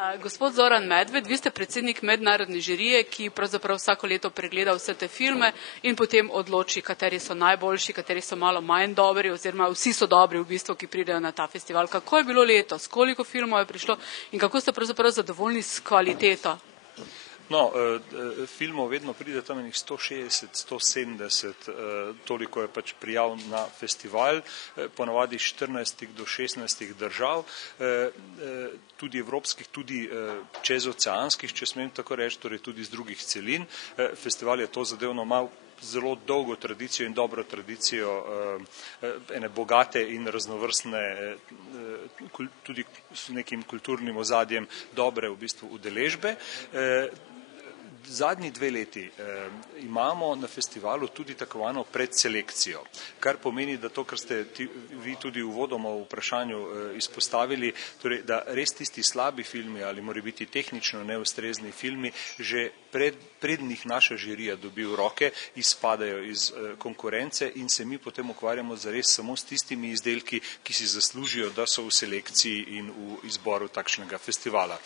Gospod Zoran Medved, vi ste predsednik mednarodne žirije, ki pravzaprav vsako leto pregleda vse te filme in potem odloči, kateri so najboljši, kateri so malo manj dobri, oziroma vsi so dobri v bistvu, ki pridejo na ta festival. Kako je bilo letos? Koliko filmov je prišlo in kako ste pravzaprav zadovoljni s kvaliteto? No, filmov vedno pride tam enih 160, 170, toliko je pač prijav na festival, ponavadi 14 do 16 držav, tudi evropskih, tudi čezoceanskih, če smem tako reči, torej tudi z drugih celin. Festival je to zadevno malo zelo dolgo tradicijo in dobro tradicijo ene bogate in raznovrstne, tudi s nekim kulturnim ozadjem dobre v bistvu udeležbe. Zadnji 2 leti imamo na festivalu tudi tako imenovano predselekcijo, kar pomeni, da to, kar ste vi tudi uvodoma v vprašanju izpostavili, torej, da res tisti slabi filmi ali morebiti tehnično neustrezni filmi že prednjih naša žirija dobi v roke, izpadajo iz konkurence in se mi potem ukvarjamo zares samo s tistimi izdelki, ki si zaslužijo, da so v selekciji in v izboru takšnega festivala.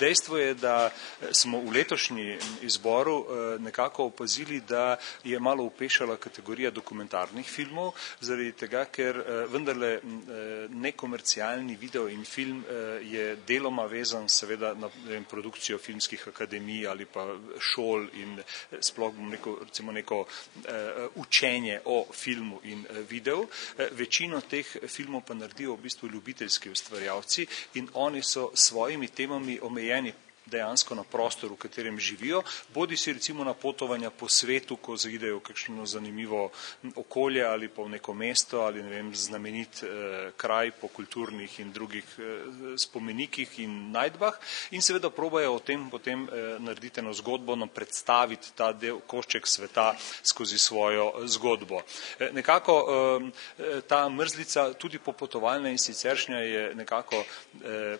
Dejstvo je, da smo v letošnji izboru nekako opazili, da je malo upešala kategorija dokumentarnih filmov, zaradi tega, ker vendarle nekomercialni video in film je deloma vezan seveda na produkcijo filmskih akademij ali pa šol in sploh bom rekel recimo neko učenje o filmu in videu. Večino teh filmov pa naredijo v bistvu ljubiteljski ustvarjalci in oni so svojimi temami omejeni dejansko na prostor, v katerem živijo, bodi si recimo na potovanja po svetu, ko zaidejo v kakšno zanimivo okolje ali pa v neko mesto ali ne vem, znamenit kraj po kulturnih in drugih spomenikih in najdbah in seveda probajo o tem potem narediti eno zgodbo, nam predstaviti ta del košček sveta skozi svojo zgodbo. Nekako ta mrzlica tudi popotovalna in siceršnja je nekako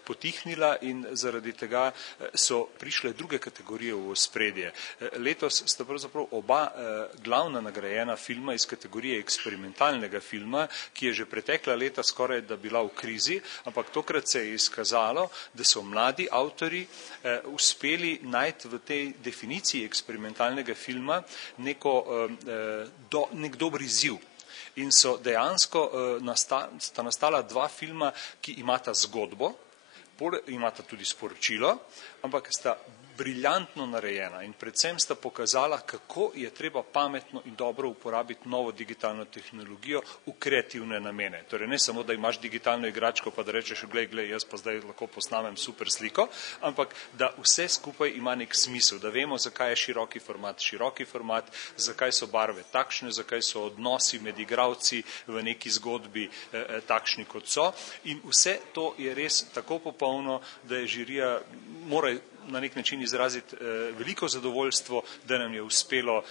potihnila in zaradi tega so prišle druge kategorije v ospredje. Letos sta pravzaprav oba glavna nagrajena filma iz kategorije eksperimentalnega filma, ki je že pretekla leta skoraj da bila v krizi, ampak tokrat se je izkazalo, da so mladi avtorji uspeli najti v tej definiciji eksperimentalnega filma nek dober izziv. In so dejansko sta nastala 2 filma, ki imata zgodbo, imata tudi sporočilo, ampak sta briljantno narejena in predvsem sta pokazala, kako je treba pametno in dobro uporabiti novo digitalno tehnologijo v kreativne namene. Torej ne samo, da imaš digitalno igračko pa da rečeš, glej, jaz pa zdaj lahko posnamem super sliko, ampak da vse skupaj ima nek smisel, da vemo, zakaj je široki format, zakaj so barve takšne, zakaj so odnosi med igralci v neki zgodbi takšni, kot so. In vse to je res tako popolno, da je žirija mora na nek način izraziti veliko zadovoljstvo, da nam je uspelo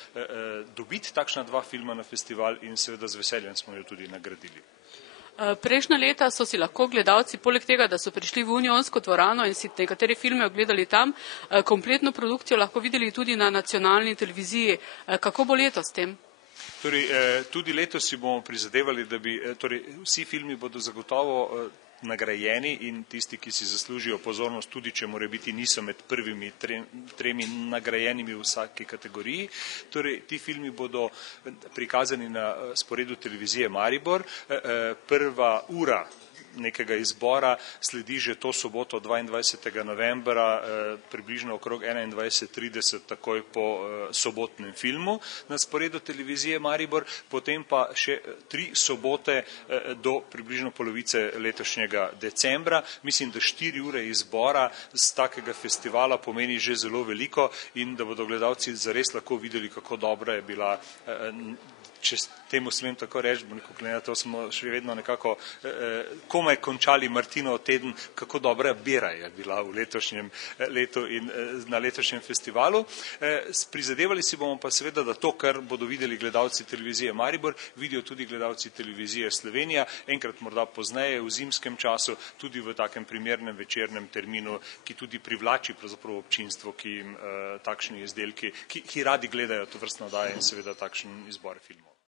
dobiti takšna 2 filma na festival in seveda z veseljem smo jo tudi nagradili. Prejšnja leta so si lahko gledalci, poleg tega, da so prišli v Unionsko dvorano in si nekatere filme ogledali tam, kompletno produkcijo lahko videli tudi na nacionalni televiziji. Kako bo letos s tem? Torej, tudi letos si bomo prizadevali, da bi, torej, vsi filmi bodo zagotovo nagrajeni in tisti, ki si zaslužijo pozornost, tudi če morebiti niso med prvimi 3 nagrajenimi v vsaki kategoriji. Torej, ti filmi bodo prikazani na sporedu televizije Maribor. Prva ura nekega izbora sledi že to soboto 22. novembra, približno okrog 21:30, takoj po sobotnem filmu na sporedu televizije Maribor, potem pa še 3 sobote do približno polovice letošnjega decembra. Mislim, da 4 ure izbora z takega festivala pomeni že zelo veliko in da bodo gledalci zares lahko videli, kako dobra je bila, če temu smem tako reči, to smo še vedno nekako komaj končali Martinov teden, kako dobra bera je bila v letošnjem letu in na letošnjem festivalu. Prizadevali si bomo pa seveda, da to, kar bodo videli gledalci televizije Maribor, vidijo tudi gledalci televizije Slovenija, enkrat morda pozneje v zimskem času, tudi v takem primernem večernem terminu, ki tudi privlači pravzaprav občinstvo, ki jim takšni izdelki, ki radi gledajo tovrstne oddaje in seveda takšen izbor filmov.